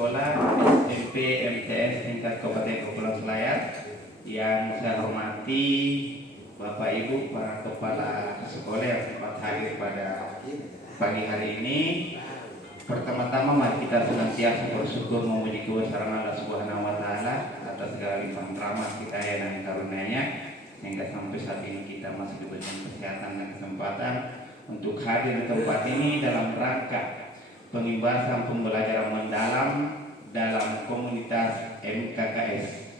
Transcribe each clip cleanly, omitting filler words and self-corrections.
Sekolah SMP MTS tingkat Kabupaten Kepulauan Selayar. Yang saya hormati Bapak Ibu para kepala sekolah yang sempat hadir pada pagi hari ini. Pertama-tama mari kita senantiasa bersyukur memuji kebesaran Allah Subhanahu wa taala atas segala limpahan rahmat kita dan karunia-Nya sehingga sampai saat ini kita masih diberikan kesehatan dan kesempatan untuk hadir di tempat ini dalam rangka pengimbasan pembelajaran mendalam dalam komunitas MKKS.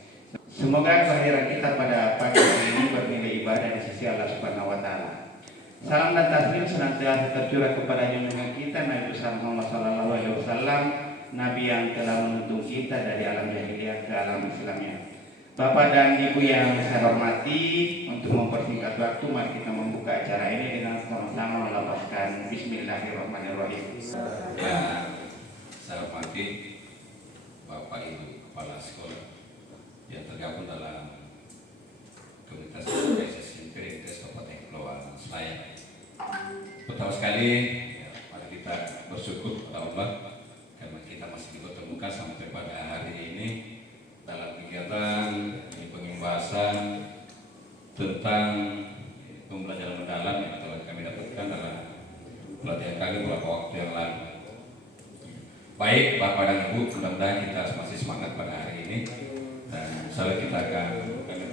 Semoga kehadiran kita pada pagi hari ini bernilai ibadah di sisi Allah Subhanahu wa taala. Salam dan taslim senantiasa tercurah kepada junjungan kita Nabi besar Muhammad sallallahu alaihi wasallam, nabi yang telah menuntun kita dari alam jahiliyah ke alam Islamnya. Bapak dan Ibu yang saya hormati, untuk mempersingkat waktu mari kita membuka acara ini dengan sama-sama melafazkan Bismillahirrahmanirrahim. Saya hormati Bapak Ibu Kepala Sekolah yang tergabung dalam komunitas SMP MTS Kabupaten Kepulauan Selayar. Pertama sekali, mari kita bersyukur kepada Allah karena kita masih dipertemukan sampai pada hari ini dalam kegiatan pengimbasan tentang pembelajaran mendalam yang telah kami dapatkan dalam pelatihan kami beberapa waktu yang lalu. Baik Bapak dan Ibu, mudah-mudahan kita masih semangat pada hari ini dan kita akan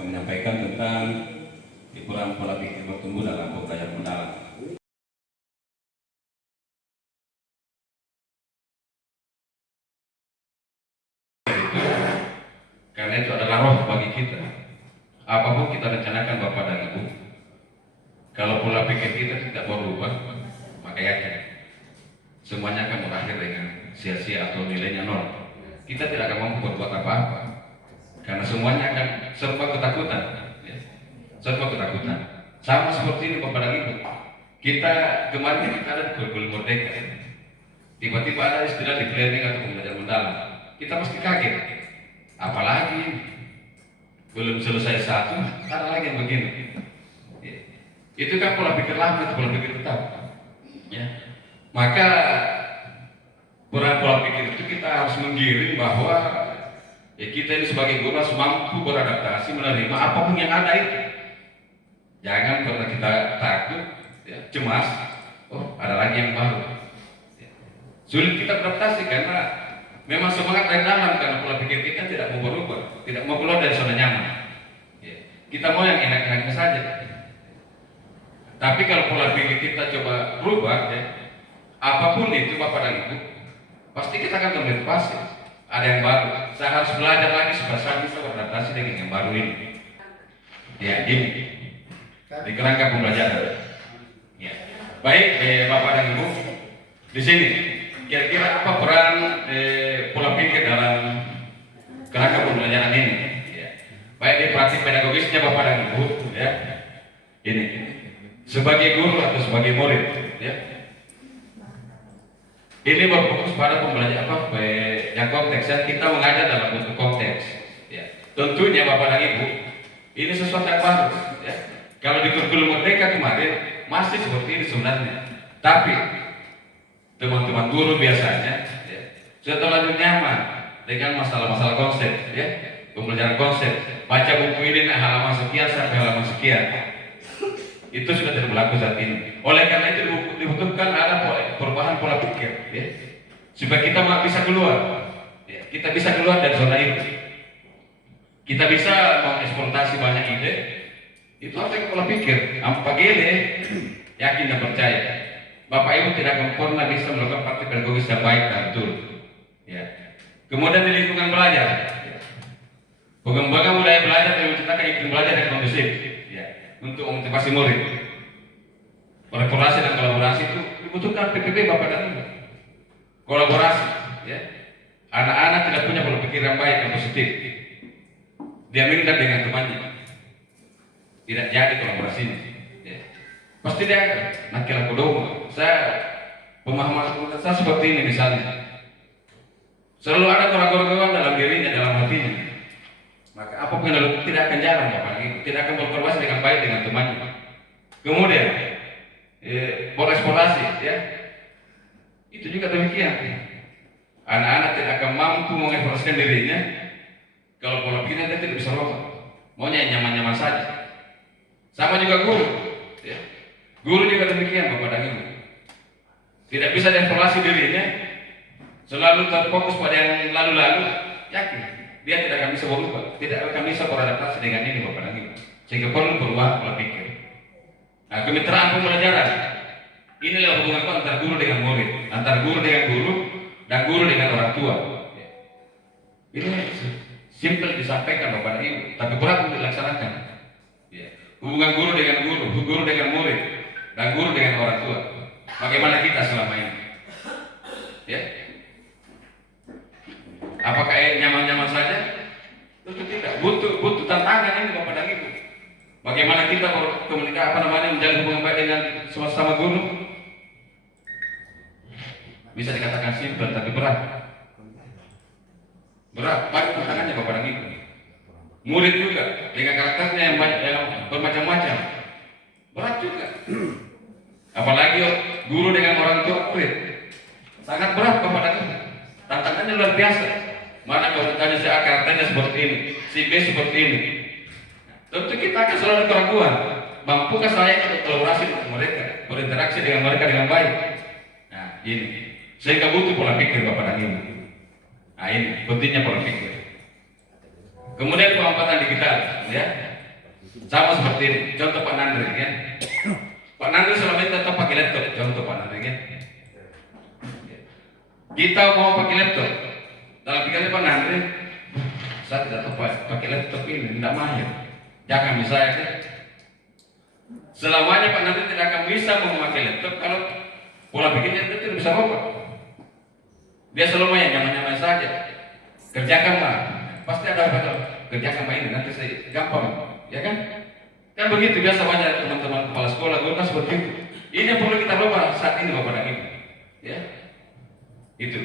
menyampaikan tentang peran pola pikir bertumbuh dalam pembelajaran mendalam. Karena itu adalah roh bagi kita. Apapun kita rencanakan Bapak dan Ibu, kalau pola pikir kita tidak berubah, maka yakin semuanya akan berakhir dengan sia-sia atau nilainya nol. Kita tidak akan mampu berbuat apa-apa karena semuanya akan serba ketakutan, ya. Serba ketakutan. Sama seperti ini Bapak dan Ibu. Kita kemarin kita ada di kurikulum merdeka, tiba-tiba ada istilah di planning atau pembelajaran mendalam. Kita pasti kaget. Apalagi belum selesai satu, ada lagi yang begini. Ya. Itu kan pola pikir lama, itu pola pikir tetap. Ya. Maka peran pola pikir itu kita harus menggiring bahwa kita ini sebagai guru harus mampu beradaptasi menerima apapun yang ada itu. Jangan karena kita takut, ya, cemas, oh ada lagi yang baru. Ya. Sulit kita beradaptasi karena memang semangat dari dalam, karena pola pikir kita tidak mau berubah, tidak mau keluar dari zona nyaman. Ya. Kita mau yang enak-enaknya saja. Tapi kalau pola pikir kita coba berubah, ya, apapun itu Bapak dan Ibu, pasti kita akan termotivasi. Ada yang baru. Saya harus belajar lagi supaya saya bisa beradaptasi dengan yang baru ini. Ya, ini di kerangka pembelajaran. Ya. Baik, Bapak dan Ibu, di sini kira-kira apa peran pola pikir dalam kerangka pembelajaran ini? Ya. Baik di praktik pedagogisnya Bapak dan Ibu, ya. Ini sebagai guru atau sebagai murid, ya. Ini berfokus pada pembelajaran yang konteksnya kita mengajar dalam bentuk konteks. Ya. Tentunya Bapak dan Ibu, ini sesuatu yang baru. Ya. Kalau di kurikulum merdeka kemarin masih seperti ini sebenarnya. Tapi teman-teman guru biasanya, ya, sudah terlalu nyaman dengan masalah-masalah konsep, ya, pembelajaran konsep. Baca buku ini halaman sekian sampai halaman sekian. Itu sudah tidak berlaku saat ini. Oleh karena itu dibutuhkan ada perubahan pola pikir, ya, supaya kita bisa keluar, ya, kita bisa keluar dari zona itu. Kita bisa mengeksploitasi banyak ide. Itu artinya pola pikir. Ampagele yakin dan percaya. Bapak Ibu tidak akan pernah bisa melakukan praktik pedagogis yang baik dan betul. Ya. Kemudian di lingkungan belajar, ya, pengembangan budaya belajar dan menciptakan iklim belajar yang kondusif, ya, untuk memotivasi murid. Kolaborasi dan kolaborasi itu dibutuhkan PPB Bapak dan Ibu. Kolaborasi, ya. Anak-anak tidak punya pola pikir yang baik dan positif. Dia minta dengan temannya. Tidak jadi kolaborasinya. Ya. Pasti dia nakil aku dong. Saya pemahaman saya seperti ini misalnya. Selalu ada keraguan-keraguan dalam dirinya, dalam hatinya. Maka apapun yang lalu tidak akan jalan Bapak Ibu, tidak akan berkolaborasi dengan baik dengan temannya. Kemudian bereksplorasi, ya, itu juga demikian. Anak-anak tidak akan mampu mengekspresikan dirinya kalau pola pikirnya dia tidak bisa rubah. Maunya yang nyaman-nyaman saja. Sama juga guru. Ya. Guru juga demikian Bapak dan Ibu. Tidak bisa dievaluasi dirinya, selalu terfokus pada yang lalu-lalu, yakin dia tidak akan bisa berubah, tidak akan bisa beradaptasi dengan ini Bapak dan Ibu. Sehingga perlu berubah pola pikir. Nah, kemitraan pembelajaran, inilah hubungan antara guru dengan murid, antara guru dengan guru, dan guru dengan orang tua. Ini simpel disampaikan Bapak dan Ibu, tapi berat untuk dilaksanakan. Hubungan guru dengan guru, guru dengan murid, dan guru dengan orang tua. Bagaimana kita selama ini? Ya. Apakah nyaman-nyaman saja? Tentu tidak. Butuh tantangan ini Bapak dan Ibu. Bagaimana kita berkomunikasi menjalin hubungan baik dengan sama guru? Bisa dikatakan simpel tapi berat. Berat. Banyak tantangannya Bapak dan Ibu. Murid juga dengan karakternya yang bermacam-macam. Berat juga. Apalagi guru dengan orang tua murid. Sangat berat Bapak dan Ibu. Tantangannya luar biasa. Mana kalau tanya si A karakternya seperti ini, si B seperti ini. Tentu kita akan selalu keraguan. Mampukah saya untuk kolaborasi dengan mereka, berinteraksi dengan mereka dengan baik? Nah ini. Sehingga butuh pola pikir Bapak dan Ibu. Nah ini pentingnya pola pikir. Kemudian pemanfaatan digital, ya. Sama seperti ini. Contoh Pak Nandri, ya. Pak Nandri selama ini tetap pakai laptop. Contoh Pak Nandri, ya. Kita mau pakai laptop. Dalam pikirannya Pak Nandri, saya tidak pakai laptop ini, tidak mahir. Jangan bisa ya. Selamanya Pak Nandri tidak akan bisa memakai laptop kalau pola pikirnya itu tidak bisa berubah. Dia selalu yang nyaman-nyaman saja. Kerjakan Pak. Pasti ada apa kerjakan Pak ini nanti saya gampang, ya kan? Kan begitu biasa banyak teman-teman kepala sekolah guru kan seperti itu. Ini yang perlu kita ubah saat ini Bapak dan Ibu. Ya. Itu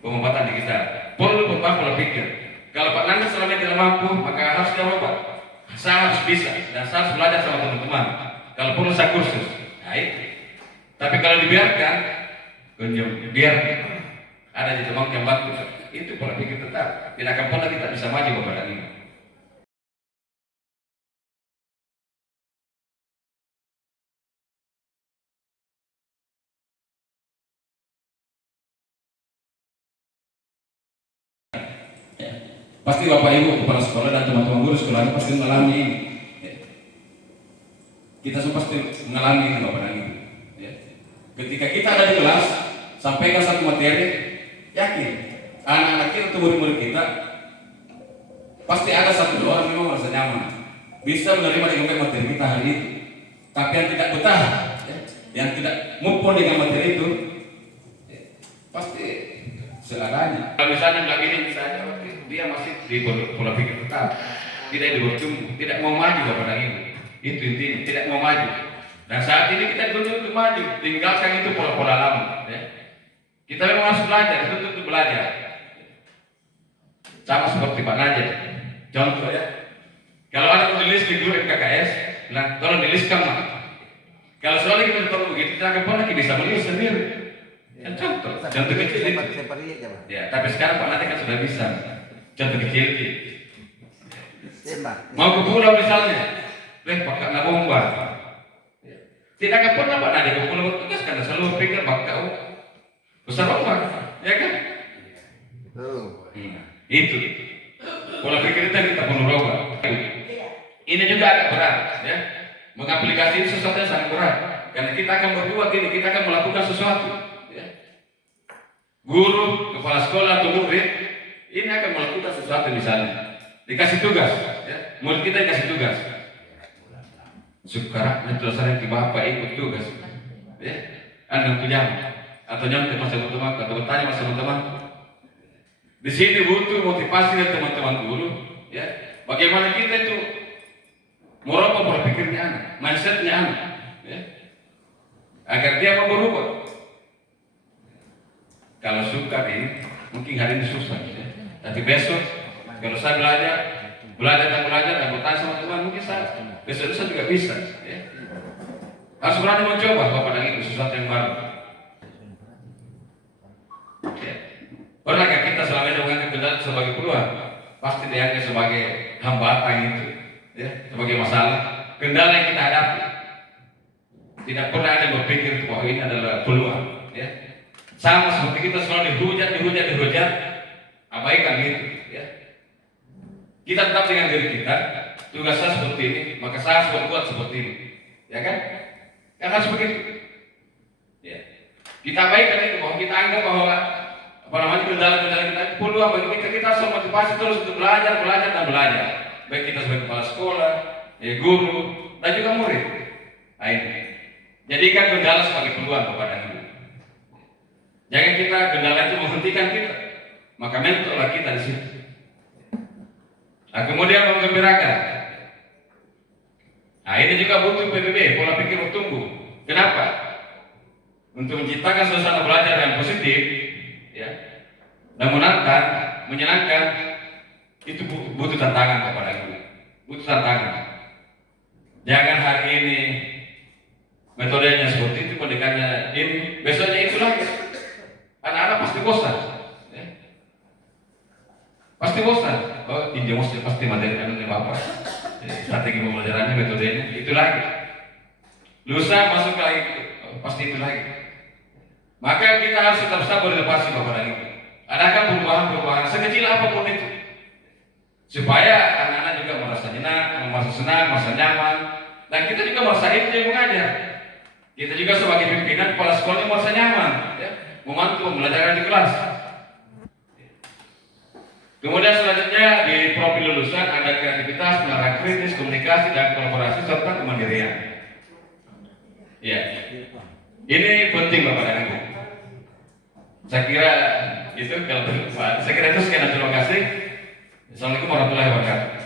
pemanfaatan digital. Perlu berubah pola pikir. Kalau Pak Nanda selama tidak mampu, maka harus dirubah. Saya harus bisa dan saya harus belajar sama teman-teman. Kalau perlu saya kursus. Nah, itu. Tapi kalau dibiarkan, biar ada di teman yang bantu. Itu pola pikir tetap. Tidak akan pernah kita bisa maju Bapak dan Ibu. Pasti Bapak Ibu kepala sekolah dan teman-teman guru sekolah pasti mengalami ini. Kita semua pasti mengalami ini Bapak dan Ibu. Ketika kita ada di kelas, sampaikan satu materi, yakin anak-anak kita atau murid-murid kita pasti ada satu dua orang memang merasa nyaman, bisa menerima dengan materi kita hari itu. Tapi yang tidak betah, yang tidak mumpuni dengan materi itu, pasti seadanya. Kalau misalnya bilang ini misalnya dia masih di pola pikir tetap, tidak bertumbuh, tidak mau maju Bapak dan Ibu. Itu intinya, tidak mau maju. Dan saat ini kita dituntut untuk maju, tinggalkan itu pola-pola lama. Kita memang harus belajar, dituntut untuk belajar. Sama seperti Pak Najib. Contoh ya, kalau ada menulis di grup MKKS, nah tolong tuliskan Pak. Kalau soalnya kita perlu begitu, kita akan pernah bisa menulis sendiri. Ya, contoh kecil itu. Ya, tapi sekarang Pak Najib kan sudah bisa. Contoh kecil itu. Mau ke pulau misalnya, pakai nabomba. Tidak akan pernah Pak Najib ke pulau bertugas karena selalu pikir bakal besar banget, ya kan? Itu. Pola pikir kita perlu rubah. Ini juga agak berat, ya. Mengaplikasi sesuatu yang sangat berat. Karena kita akan berbuat ini, kita akan melakukan sesuatu. Ya. Guru, kepala sekolah atau murid, ini akan melakukan sesuatu misalnya. Dikasih tugas, ya. Murid kita dikasih tugas. Sekarang itu sering bapak ikut tugas, ya. Anda punya atau nyontek masa teman-teman atau bertanya masa teman-teman. Di sini butuh motivasi dari teman-teman guru, ya. Bagaimana kita itu merubah pola pikirnya anak, mindsetnya anak, ya. Agar dia mau berubah. Kalau suka ini, mungkin hari ini susah, ya. Tapi besok, kalau saya belajar dan bertanya sama teman, mungkin saya besok juga bisa, ya. Harus berani mencoba Bapak dan Ibu sesuatu yang baru. Ya. Pada peluang, pasti dianggap sebagai hambatan itu, ya, sebagai masalah, kendala yang kita hadapi. Tidak pernah ada berpikir bahwa ini adalah peluang, ya. Sama seperti kita selalu dihujat, abaikan itu, ya. Kita tetap dengan diri kita, tugas saya seperti ini, maka saya harus berbuat seperti ini, ya kan? Kan harus begitu. Ya. Kita abaikan itu, bahwa kita anggap bahwa kendala-kendala kita itu peluang bagi kita harus memotivasi terus untuk belajar. Baik kita sebagai kepala sekolah, guru, dan juga murid. Nah, ini. Jadikan kendala sebagai peluang kepada ibu. Jangan kita kendala itu menghentikan kita, maka mentorlah kita di situ. Nah, kemudian menggembirakan. Nah, ini juga butuh PBB, pola pikir bertumbuh. Kenapa? Untuk menciptakan suasana belajar yang positif, ya, dan menantang, menyenangkan, itu butuh tantangan kepada ibu. Butuh tantangan. Jangan hari ini metodenya seperti itu, pendidikannya ini, besoknya itu lagi. Anak-anak pasti bosan, ya. Pasti bosan. Oh, tinjau pasti materi ini apa? Strategi pembelajarannya, metodenya itu lagi. Lusa masuk lagi, pasti itu lagi. Maka kita harus tetap sabar di depan Bapak dan Ibu. Adakah perubahan sekecil apapun itu, supaya anak-anak juga merasa senang, merasa nyaman, dan kita juga merasa itu yang mengajar. Kita juga sebagai pimpinan kepala sekolah merasa nyaman, ya, membantu pembelajaran di kelas. Kemudian selanjutnya di profil lulusan ada kreativitas, pengarah kritis, komunikasi dan kolaborasi serta kemandirian. Ya, ini penting Bapak dan Ibu. Saya kira itu kalau saya kira itu sekian, terima kasih. Assalamualaikum warahmatullahi wabarakatuh.